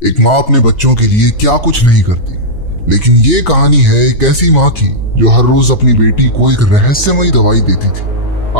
एक माँ अपने बच्चों के लिए क्या कुछ नहीं करती, लेकिन ये कहानी है एक ऐसी माँ की जो हर रोज अपनी बेटी को एक रहस्यमयी दवाई देती थी।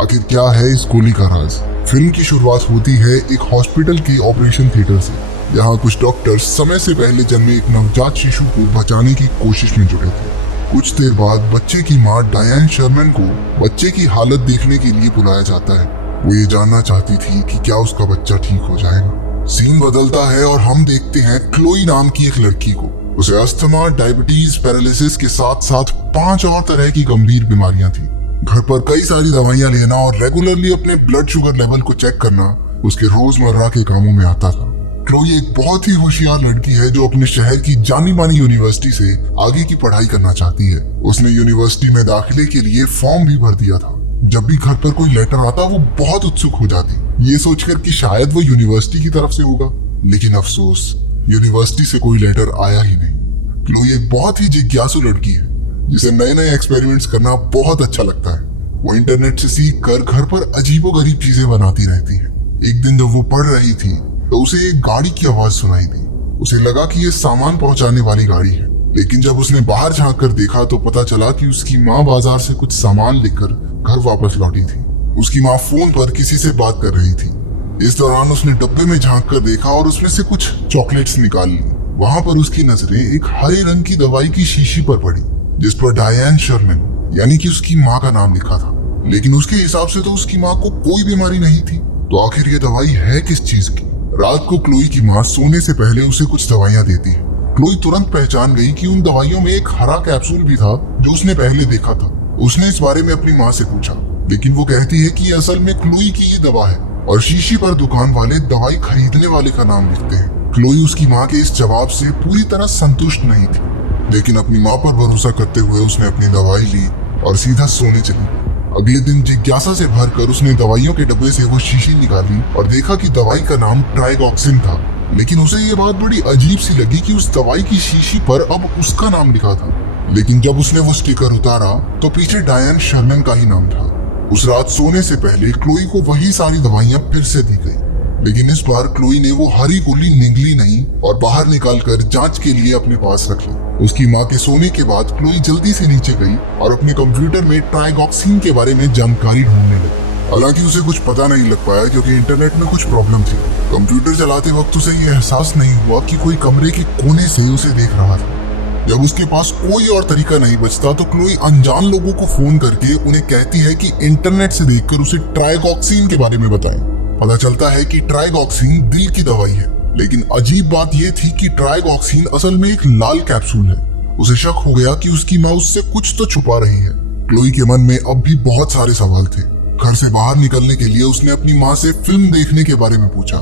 आखिर क्या है इस गोली का राज? फिल्म की शुरुआत होती है एक हॉस्पिटल के ऑपरेशन थिएटर से, जहाँ कुछ डॉक्टर्स समय से पहले जन्मे एक नवजात शिशु को बचाने की कोशिश में जुटे थे। कुछ देर बाद बच्चे की माँ डायन शर्मन को बच्चे की हालत देखने के लिए बुलाया जाता है। वो ये जानना चाहती थी कि क्या उसका बच्चा ठीक हो जाएगा। सीन बदलता है और हम देखते हैं क्लोई नाम की एक लड़की को। उसे अस्थमा, डायबिटीज, पैरालिसिस के साथ साथ 5 और तरह की गंभीर बीमारियां थी। घर पर कई सारी दवाइयां लेना और रेगुलरली अपने ब्लड शुगर लेवल को चेक करना उसके रोजमर्रा के कामों में आता था। क्लोई एक बहुत ही होशियार लड़की है जो अपने शहर की जानी मानी यूनिवर्सिटी से आगे की पढ़ाई करना चाहती है। उसने यूनिवर्सिटी में दाखिले के लिए फॉर्म भी भर दिया था। जब भी घर पर कोई लेटर आता वो बहुत उत्सुक हो जाती, ये सोचकर कि शायद वो यूनिवर्सिटी की तरफ से होगा। लेकिन अफसोस, यूनिवर्सिटी से कोई लेटर आया ही नहीं। क्लोई एक बहुत ही जिज्ञासु लड़की है जिसे नए नए एक्सपेरिमेंट्स करना बहुत अच्छा लगता है। वो इंटरनेट से सीख कर घर पर अजीबोगरीब चीजें बनाती रहती है। एक दिन जब वो पढ़ रही थी तो उसे एक गाड़ी की आवाज सुनाई दी। उसे लगा कि ये सामान पहुंचाने वाली गाड़ी है, लेकिन जब उसने बाहर झांक कर देखा तो पता चला कि उसकी माँ बाजार से कुछ सामान लेकर घर वापस लौटी थी। उसकी माँ फोन पर किसी से बात कर रही थी। इस दौरान उसने डब्बे में झांक कर देखा और उसमें से कुछ चॉकलेट्स निकाल ली। वहां पर उसकी नजरें एक हरे रंग की दवाई की शीशी पर पड़ी, जिस पर डायन शर्मन यानी कि उसकी माँ का नाम लिखा था। लेकिन उसके हिसाब से तो उसकी माँ को कोई बीमारी नहीं थी। तो आखिर ये दवाई है किस चीज की? रात को क्लोई की माँ सोने से पहले उसे कुछ दवाइयाँ देती है। क्लोई तुरंत पहचान गई कि उन दवाइयों में एक हरा कैप्सूल भी था जो उसने पहले देखा था। उसने इस बारे में अपनी माँ से पूछा, लेकिन वो कहती है कि असल में क्लोई की ही दवा है और शीशी पर दुकान वाले दवाई खरीदने वाले का नाम लिखते हैं। क्लोई उसकी माँ के इस जवाब से पूरी तरह संतुष्ट नहीं थी, लेकिन अपनी माँ पर भरोसा करते हुए उसने अपनी दवाई ली और सीधा सोने चली। अगले दिन जिज्ञासा से भरकर उसने दवाइयों के डब्बे से वो शीशी निकाली और देखा कि दवाई का नाम ट्राइगॉक्सिन था। लेकिन उसे ये बात बड़ी अजीब सी लगी कि उस दवाई की शीशी पर अब उसका नाम लिखा था। लेकिन जब उसने वो स्टिकर उतारा तो पीछे डायन शर्मन का ही नाम था। उस रात सोने से पहले क्लोई को वही सारी दवाइयां फिर से दी गई, लेकिन इस बार क्लोई ने वो हरी गोली निगली नहीं और बाहर निकालकर जांच के लिए अपने पास रख ली। उसकी माँ के सोने के बाद क्लोई जल्दी से नीचे गई और अपने कंप्यूटर में ट्राइगॉक्सिन के बारे में जानकारी ढूंढने लगी। हालांकि उसे कुछ पता नहीं लग पाया क्योंकि इंटरनेट में कुछ प्रॉब्लम थी। कंप्यूटर चलाते वक्त उसे ये एहसास नहीं हुआ कि कोई कमरे के कोने से उसे देख रहा था। जब उसके पास कोई और तरीका नहीं बचता तो क्लोई अनजान लोगों को फोन करके उन्हें कहती है कि इंटरनेट से देखकर उसे ट्राइगॉक्सिन के बारे में बताएं। पता चलता है कि ट्राइगॉक्सिन दिल की दवाई है, लेकिन अजीब बात यह थी कि ट्राइगॉक्सिन असल में एक लाल कैप्सूल है। उसे शक हो गया कि उसकी माँ उससे कुछ तो छुपा रही है। क्लोई के मन में अब भी बहुत सारे सवाल थे। घर से बाहर निकलने के लिए उसने अपनी माँ से फिल्म देखने के बारे में पूछा।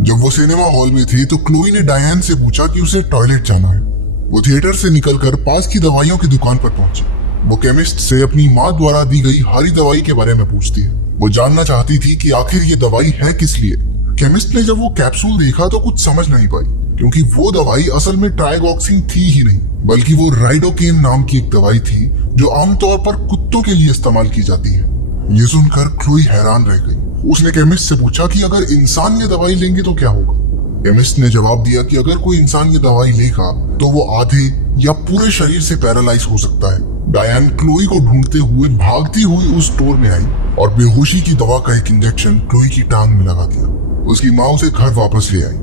जब वो सिनेमा हॉल में थी तो क्लोई ने डायन से पूछा कि उसे टॉयलेट जाना है। वो थिएटर से निकलकर पास की दवाइयों की दुकान पर पहुंची। वो केमिस्ट से अपनी माँ द्वारा दी गई हरी दवाई के बारे में पूछती है। वो जानना चाहती थी कि आखिर ये दवाई है किस लिए। केमिस्ट ने जब वो कैप्सूल देखा तो कुछ समझ नहीं पाई, क्योंकि वो दवाई असल में ट्राइगॉक्सिन थी ही नहीं, बल्कि वो राइडोकेन नाम की एक दवाई थी जो आमतौर पर कुत्तों के लिए इस्तेमाल की जाती है। ये सुनकर क्लोई हैरान रह गई। उसने केमिस्ट से पूछा कि अगर इंसान ये दवाई लेंगे तो क्या होगा। केमिस्ट ने जवाब दिया कि अगर कोई इंसान ये दवाई लेगा तो वो आधे या पूरे शरीर से पैरालाइज हो सकता है। डायन क्लोई को ढूंढते हुए भागती हुई उस स्टोर में आई और बेहोशी की दवा का एक इंजेक्शन क्लोई की टांग में लगा दिया। उसकी माँ उसे घर वापस ले आई।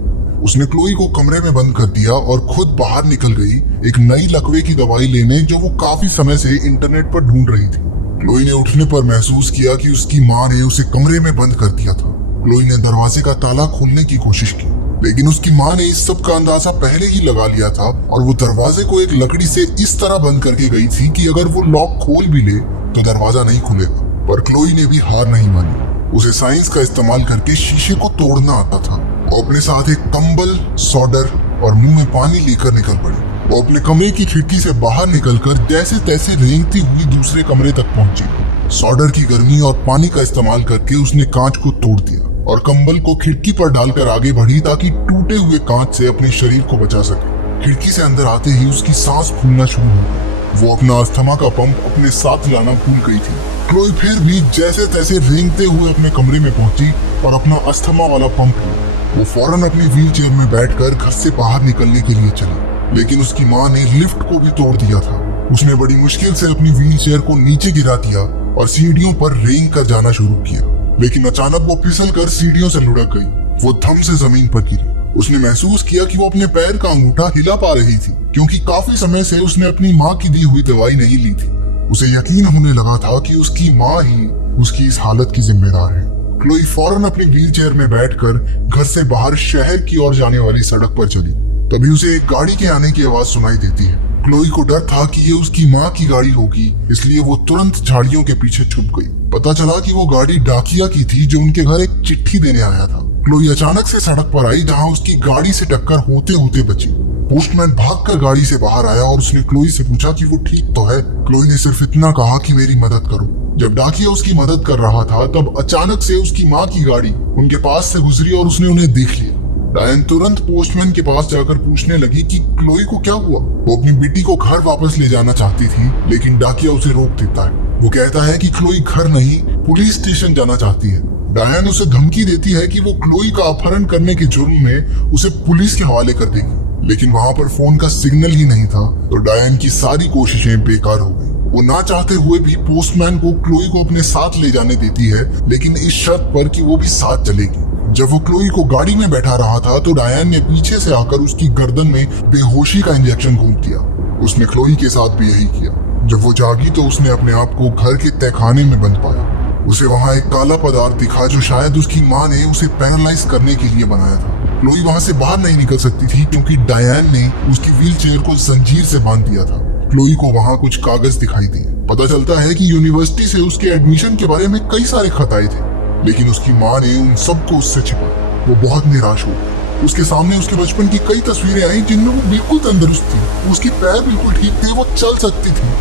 उसने क्लोई को कमरे में बंद कर दिया और खुद बाहर निकल गई एक नई लकवे की दवाई लेने जो वो काफी समय से इंटरनेट पर ढूंढ रही थी। क्लोई ने उठने पर महसूस किया कि उसकी माँ ने उसे कमरे में बंद कर दिया था। क्लोई ने दरवाजे का ताला खोलने की कोशिश की, लेकिन उसकी माँ ने इस सब का अंदाजा पहले ही लगा लिया था और वो दरवाजे को एक लकड़ी से इस तरह बंद करके गई थी कि अगर वो लॉक खोल भी ले तो दरवाजा नहीं खुलेगा। पर क्लोई ने भी हार नहीं मानी। उसे साइंस का इस्तेमाल करके शीशे को तोड़ना आता था। वो अपने साथ एक कंबल, सोडर और मुंह में पानी लेकर निकल पड़ी। वो अपने कमरे की खिड़की से बाहर निकलकर जैसे तैसे रेंगती हुई दूसरे कमरे तक पहुंची। सोडर की गर्मी और पानी का इस्तेमाल करके उसने कांच को तोड़ दिया और कंबल को खिड़की पर डालकर आगे बढ़ी ताकि टूटे हुए कांच से अपने शरीर को बचा सके। खिड़की से अंदर आते ही उसकी सांस फूलना शुरू हो गई। वो अपना अस्थमा का पंप अपने साथ लाना भूल गई थी। क्लोई फिर भी जैसे तैसे रेंगते हुए अपने कमरे में पहुंची और अपना अस्थमा वाला पंप लिया। वो फौरन अपनी व्हील चेयर में बैठकर घर से बाहर निकलने के लिए चली, लेकिन उसकी माँ ने लिफ्ट को भी तोड़ दिया था। उसने बड़ी मुश्किल से अपनी व्हील चेयर को नीचे गिरा दिया और सीढ़ियों पर रेंग कर जाना शुरू किया, लेकिन अचानक वो फिसल कर सीढ़ियों से लुढ़क गई। वो धम से जमीन पर गिरी। उसने महसूस किया कि वो अपने पैर का अंगूठा हिला पा रही थी, क्योंकि काफी समय से उसने अपनी माँ की दी हुई दवाई नहीं ली थी। उसे यकीन होने लगा था कि उसकी माँ ही उसकी इस हालत की जिम्मेदार है। क्लोई फौरन अपनी व्हील चेयर में बैठकर घर से बाहर शहर की ओर जाने वाली सड़क पर चली। तभी उसे एक गाड़ी के आने की आवाज सुनाई देती है। क्लोई को डर था कि ये उसकी माँ की गाड़ी होगी, इसलिए वो तुरंत झाड़ियों के पीछे छुप गई। पता चला कि वो गाड़ी डाकिया की थी जो उनके घर एक चिट्ठी देने आया था। क्लोई अचानक से सड़क पर आई जहाँ उसकी गाड़ी से टक्कर होते होते बची। पोस्टमैन भागकर गाड़ी से बाहर आया और उसने क्लोई से पूछा कि वो ठीक तो है। क्लोई ने सिर्फ इतना कहा कि मेरी मदद करो। जब डाकिया उसकी मदद कर रहा था तब अचानक से उसकी माँ की गाड़ी उनके पास से गुजरी और उसने उन्हें देख लिया। डायन तुरंत पोस्टमैन के पास जाकर पूछने लगी कि क्लोई को क्या हुआ। वो अपनी बेटी को घर वापस ले जाना चाहती थी, लेकिन डाकिया उसे रोक देता है। वो कहता है कि क्लोई घर नहीं पुलिस स्टेशन जाना चाहती है। डायन उसे धमकी देती है कि वो क्लोई का अपहरण करने के जुर्म में उसे पुलिस के हवाले कर देगी, लेकिन वहाँ पर फोन का सिग्नल ही नहीं था, तो डायन की सारी कोशिशें बेकार हो गई। वो ना चाहते हुए भी पोस्टमैन को क्लोई को अपने साथ ले जाने देती है, लेकिन इस शर्त पर कि वो भी साथ चलेगी। जब वो क्लोई को गाड़ी में बैठा रहा था तो डायन ने पीछे से आकर उसकी गर्दन में बेहोशी का इंजेक्शन घूम दिया। उसने क्लोई के साथ भी यही किया। जब वो जागी तो उसने अपने आप को घर के तहखाने में बंद पाया। उसे वहाँ एक काला पदार्थ दिखा जो शायद उसकी माँ ने उसे पैरालाइज करने के लिए बनाया था। क्लोई वहाँ से बाहर नहीं निकल सकती थी क्योंकि डायन ने उसकी व्हील चेयर को जंजीर से बांध दिया था। क्लोई को वहाँ कुछ कागज दिखाई दिए। पता चलता है कि यूनिवर्सिटी से उसके एडमिशन के बारे में कई सारे खत आए थे, लेकिन उसकी माँ ने उन सबको उससे छिपाया। वो बहुत निराश हो गई। उसके सामने उसके बचपन की कई तस्वीरें आई जिनमें वो बिल्कुल तंदुरुस्त थी, उसके पैर बिल्कुल ठीक थे, वो चल सकती थी।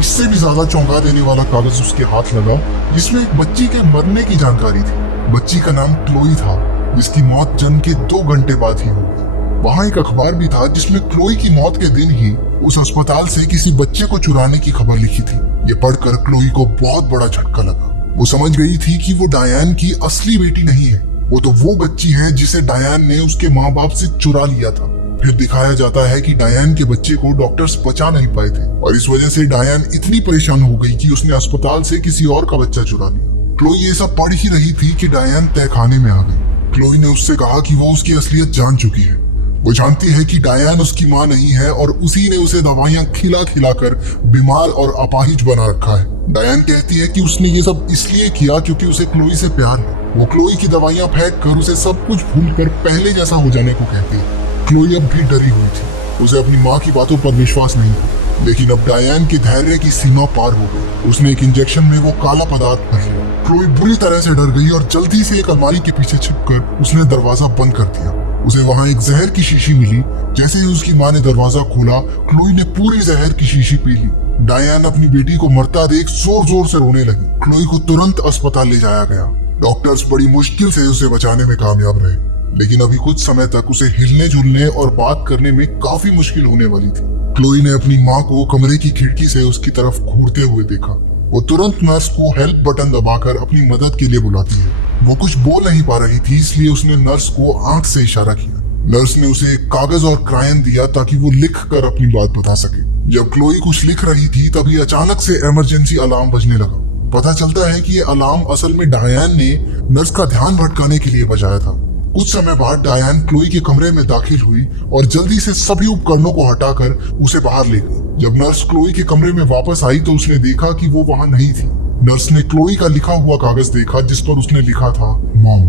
इससे भी ज्यादा चौंका देने वाला कागज उसके हाथ लगा जिसमें एक बच्ची के मरने की जानकारी थी। बच्ची का नाम क्लोई था, जिसकी मौत जन्म के 2 घंटे बाद ही हो गई। वहाँ एक अखबार भी था जिसमें क्लोई की मौत के दिन ही उस अस्पताल से किसी बच्चे को चुराने की खबर लिखी थी। ये पढ़कर क्लोई को बहुत बड़ा झटका लगा। वो समझ गई थी कि वो डायन की असली बेटी नहीं है, वो तो वो बच्ची है जिसे डायन ने उसके माँ बाप से चुरा लिया था। फिर दिखाया जाता है कि डायन के बच्चे को डॉक्टर्स बचा नहीं पाए थे और इस वजह से डायन इतनी परेशान हो गई कि उसने अस्पताल से किसी और का बच्चा चुरा लिया। क्लोई ये सब पढ़ ही रही थी कि डायन तहखाने में आ गई। क्लोई ने उससे कहा कि वो उसकी असलियत जान चुकी है। वो जानती है कि डायन उसकी माँ नहीं है और उसी ने उसे दवाइयाँ खिला खिला कर बीमार और अपाहिज बना रखा है। डायन कहती है कि उसने ये सब इसलिए किया क्योंकि उसे क्लोई से प्यार है। वो क्लोई की दवाइयाँ फेंक कर उसे सब कुछ भूल कर पहले जैसा हो जाने को कहती है। क्लोई अब भी डरी हुई थी। उसे अपनी माँ की बातों पर विश्वास नहीं था, लेकिन अब डायन के धैर्य की सीमा पार हो गई। उसने एक इंजेक्शन में वो काला पदार्थ भर लिया। क्लोई बुरी तरह से डर गई और जल्दी से एक अलमारी के पीछे छिपकर उसने दरवाजा बंद कर दिया। उसे वहाँ एक जहर की शीशी मिली। जैसे ही उसकी माँ ने दरवाजा खोला, क्लोई ने पूरी जहर की शीशी पी ली। डायन अपनी बेटी को मरता देख जोर जोर से रोने लगी। क्लोई को तुरंत अस्पताल ले जाया गया। डॉक्टर्स बड़ी मुश्किल से उसे बचाने में कामयाब रहे, लेकिन अभी कुछ समय तक उसे हिलने जुलने और बात करने में काफी मुश्किल होने वाली थी। क्लोई ने अपनी माँ को कमरे की खिड़की से उसकी तरफ घूरते हुए देखा। वो तुरंत नर्स को हेल्प बटन दबाकर अपनी मदद के लिए बुलाती है। वो कुछ बोल नहीं पा रही थी, इसलिए उसने नर्स को आंख से इशारा किया। नर्स ने उसे एक कागज और क्रायन दिया ताकि वो लिख कर अपनी बात बता सके। जब क्लोई कुछ लिख रही थी तभी अचानक से इमरजेंसी अलार्म बजने लगा। पता चलता है कि ये अलार्म असल में डायन ने नर्स का ध्यान भटकाने के लिए बजाया था। कुछ समय बाद डायन क्लोई के कमरे में दाखिल हुई और जल्दी से सभी उपकरणों को हटाकर उसे बाहर ले गई। जब नर्स क्लोई के कमरे में वापस आई तो उसने देखा कि वो वहाँ नहीं थी। नर्स ने क्लोई का लिखा हुआ कागज देखा जिस पर उसने लिखा था मॉम।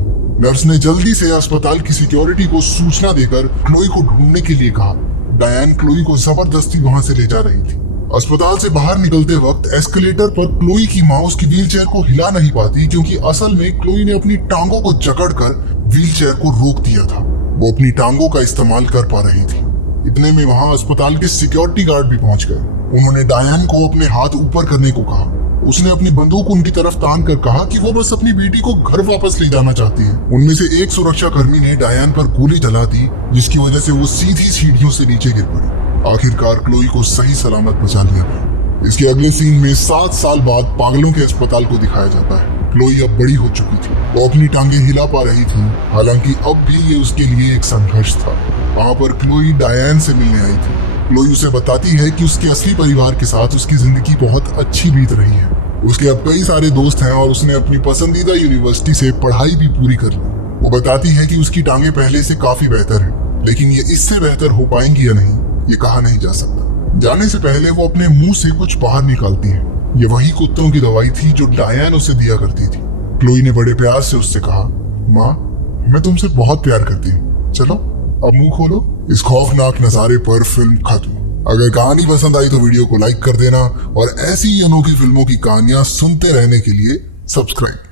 नर्स ने जल्दी से अस्पताल की सिक्योरिटी को सूचना देकर क्लोई को ढूंढने के लिए कहा। डायन क्लोई को जबरदस्ती वहाँ से ले जा रही थी। अस्पताल से बाहर निकलते वक्त एस्केलेटर पर क्लोई की माँ उसकी व्हीलचेयर को हिला नहीं पाती क्योंकि असल में क्लोई ने अपनी टांगों को जकड़कर व्हीलचेयर को रोक दिया था। वो अपनी टांगों का इस्तेमाल कर पा रही थी। इतने में वहाँ अस्पताल के सिक्योरिटी गार्ड भी पहुंच गए। उन्होंने डायन को अपने हाथ ऊपर करने को कहा। उसने अपनी बंदूक उनकी तरफ तान कर कहा कि वो बस अपनी बेटी को घर वापस ले जाना चाहती है। उनमें से एक सुरक्षा कर्मी ने डायन पर गोली चला दी, जिसकी वजह से वो सीधी सीढ़ियों से नीचे गिर पड़ी। आखिरकार क्लोई को सही सलामत बचा लिया गया। इसके अगले सीन में 7 साल बाद पागलों के अस्पताल को दिखाया जाता है। क्लोई अब बड़ी हो चुकी थी। वो अपनी टांगे हिला पा रही थी, हालांकि अब भी ये उसके लिए एक संघर्ष था। वहां पर क्लोई डायन से मिलने आई थी। क्लोई उसे बताती है कि उसके असली परिवार के साथ उसकी जिंदगी बहुत अच्छी बीत रही है। उसके अब कई सारे दोस्त हैं और उसने अपनी पसंदीदा यूनिवर्सिटी से पढ़ाई भी पूरी कर ली। वो बताती है कि उसकी टांगे पहले से काफी बेहतर है, लेकिन ये इससे बेहतर हो पाएंगी या नहीं ये कहा नहीं जा सकता। जाने से पहले वो अपने मुंह से कुछ बाहर निकालती है। ये वही कुत्तों की दवाई थी जो डायन उसे दिया करती थी। क्लोई ने बड़े प्यार से उससे कहा, माँ मैं तुमसे बहुत प्यार करती हूँ, चलो अब मुंह खोलो। इस खौफनाक नजारे पर फिल्म खत्म। अगर कहानी पसंद आई तो वीडियो को लाइक कर देना और ऐसी ही अनोखी फिल्मों की कहानियां सुनते रहने के लिए सब्सक्राइब।